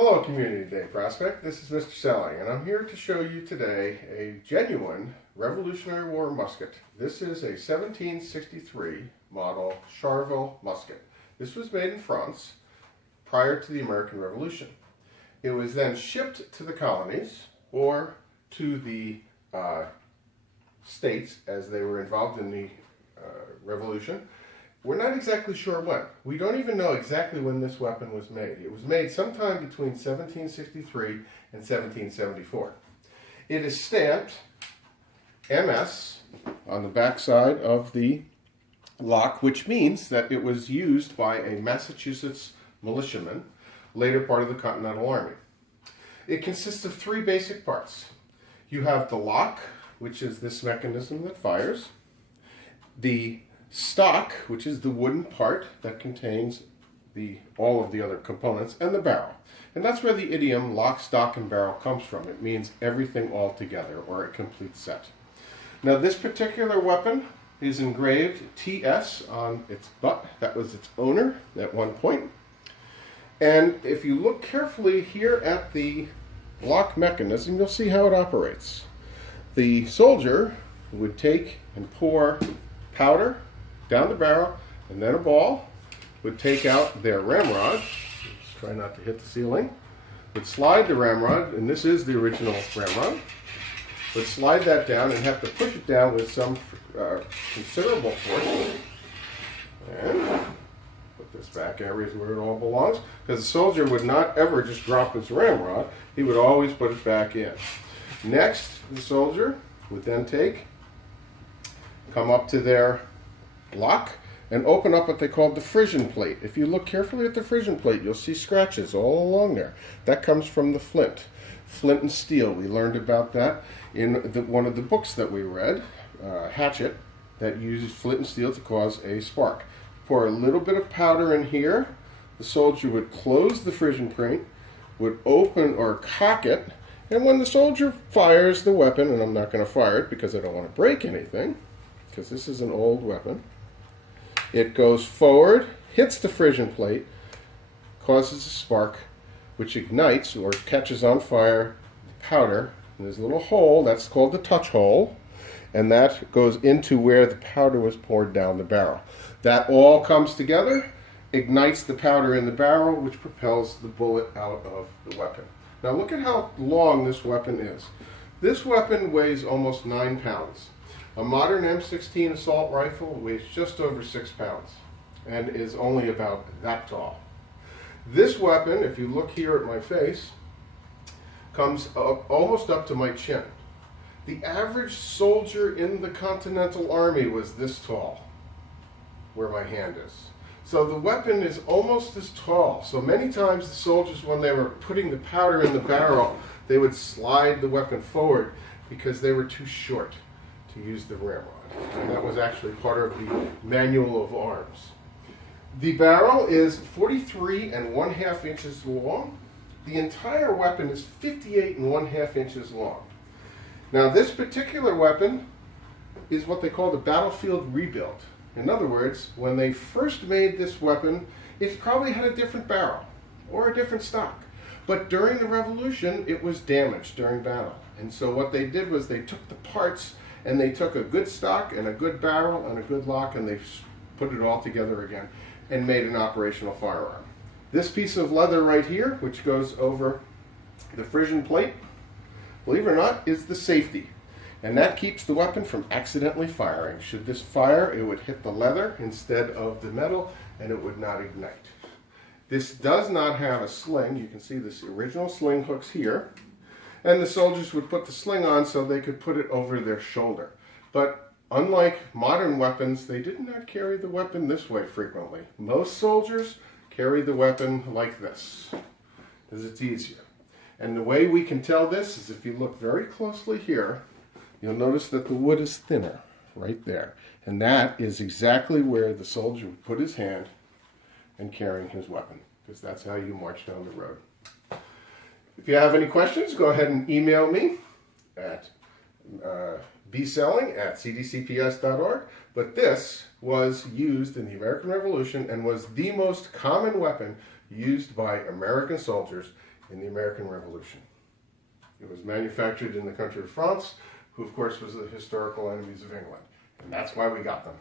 Hello Community Day Prospect, this is Mr. Selling and I'm here to show you today a genuine Revolutionary War musket. This is a 1763 model Charleville musket. This was made in France prior to the American Revolution. It was then shipped to the colonies or to the states as they were involved in the Revolution. We're not exactly sure when. We don't even know exactly when this weapon was made. It was made sometime between 1763 and 1774. It is stamped MS on the back side of the lock, which means that it was used by a Massachusetts militiaman, later part of the Continental Army. It consists of three basic parts. You have the lock, which is this mechanism that fires, the stock, which is the wooden part that contains all of the other components, and the barrel. And that's where the idiom lock, stock, and barrel comes from. It means everything all together, or a complete set. Now this particular weapon is engraved TS on its butt. That was its owner at one point. And if you look carefully here at the lock mechanism, you'll see how it operates. The soldier would take and pour powder down the barrel, and then a ball would take out their ramrod. Just try not to hit the ceiling. Would slide the ramrod, and this is the original ramrod. Would slide that down and have to push it down with some considerable force. And put this back areas where it all belongs, because the soldier would not ever just drop his ramrod. He would always put it back in. Next, the soldier would then come up to their lock and open up what they called the frisson plate. If you look carefully at the frisson plate, you'll see scratches all along there. That comes from the flint and steel. We learned about that in one of the books that we read, Hatchet, that uses flint and steel to cause a spark. Pour a little bit of powder in here. The soldier would close the frisson plate, would open or cock it, and when the soldier fires the weapon, and I'm not going to fire it because I don't want to break anything, because this is an old weapon, it goes forward, hits the frisson plate, causes a spark, which ignites or catches on fire the powder. And there's a little hole, that's called the touch hole, and that goes into where the powder was poured down the barrel. That all comes together, ignites the powder in the barrel, which propels the bullet out of the weapon. Now look at how long this weapon is. This weapon weighs almost 9 pounds. A modern M16 assault rifle weighs just over 6 pounds and is only about that tall. This weapon, if you look here at my face, comes up, almost up to my chin. The average soldier in the Continental Army was this tall, where my hand is. So the weapon is almost as tall. So many times the soldiers, when they were putting the powder in the barrel, they would slide the weapon forward because they were too short to use the ramrod. And that was actually part of the manual of arms. The barrel is 43½ inches long. The entire weapon is 58½ inches long. Now this particular weapon is what they call the battlefield rebuild. In other words, when they first made this weapon, it probably had a different barrel or a different stock. But during the Revolution, it was damaged during battle. And so what they did was they took the parts and they took a good stock and a good barrel and a good lock and they put it all together again and made an operational firearm. This piece of leather right here, which goes over the frisson plate, believe it or not, is the safety. And that keeps the weapon from accidentally firing. Should this fire, it would hit the leather instead of the metal and it would not ignite. This does not have a sling. You can see this original sling hooks here. And the soldiers would put the sling on so they could put it over their shoulder. But unlike modern weapons, they did not carry the weapon this way frequently. Most soldiers carry the weapon like this, because it's easier. And the way we can tell this is if you look very closely here, you'll notice that the wood is thinner right there. And that is exactly where the soldier would put his hand and carrying his weapon, because that's how you march down the road. If you have any questions, go ahead and email me at bselling@cdcps.org. But this was used in the American Revolution and was the most common weapon used by American soldiers in the American Revolution. It was manufactured in the country of France, who of course was the historical enemies of England. And that's why we got them.